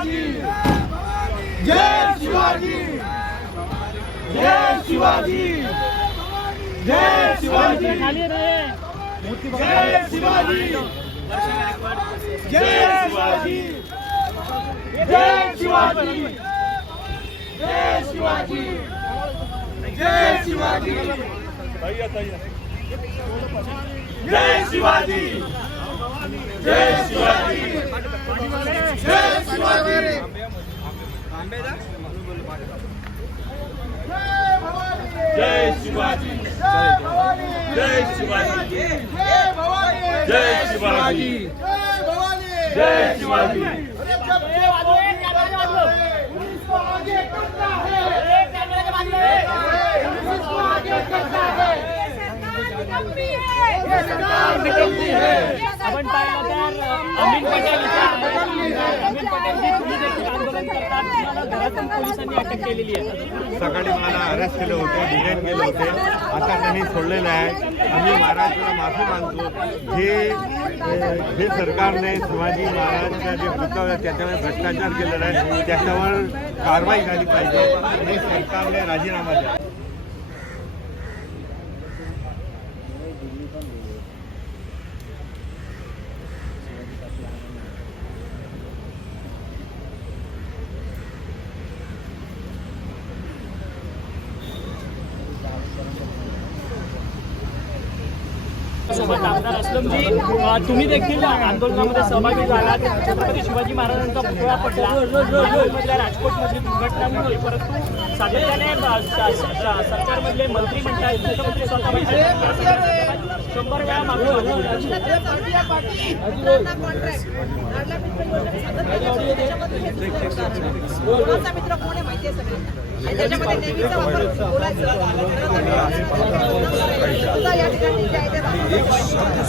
शिवाजी, जय शिवाजी, जय शिवाजी, जय शिवाजी, जय शिवाजी, जय शिवाजी, जय शिवाजी, जय शिवाजी, जय शिवाजी, जय शिवाजी, जय शिवाजी, जय शिवाजी, जय शिवाजी, जय शिवाजी, जय शिवाजी, जय शिवाजी, जय शिवाजी, आगे करता है, आगे करता है, आपण पाहिलं तर अमीन पटेल जी तुम्ही देखील आंदोलन करतात तुम्हाला घरातून पोलिसांनी अटक केलेली आहे. सकाळी मला अरेस्ट केले होते, डिटेन केले होते, आता त्यांनी सोडलेलं आहे. आम्ही महाराष्ट्राला माफी मागतो. जे सरकारने शिवाजी महाराजांचा जे पुतळा त्याच्यावर भ्रष्टाचार केलेला आहे त्याच्यावर कारवाई झाली पाहिजे आणि सरकारने राजीनामा द्या. सोबत आमदार अस्लमजी तुम्ही देखील आंदोलनामध्ये सहभागी झालात. छत्रपती शिवाजी महाराजांचा पुतळा पडला मधल्या राजकोटमधली दुर्घटना नव्हती, परंतु सातत्याने सरकारमधले मंत्री म्हणतात मुख्यमंत्री स्वतः 100 वेळा मागणी मित्र कोण आहे माहिती आहे सगळ्यांना, त्याच्यामध्ये नेहमीचा वापर बोलायचं या ठिकाणी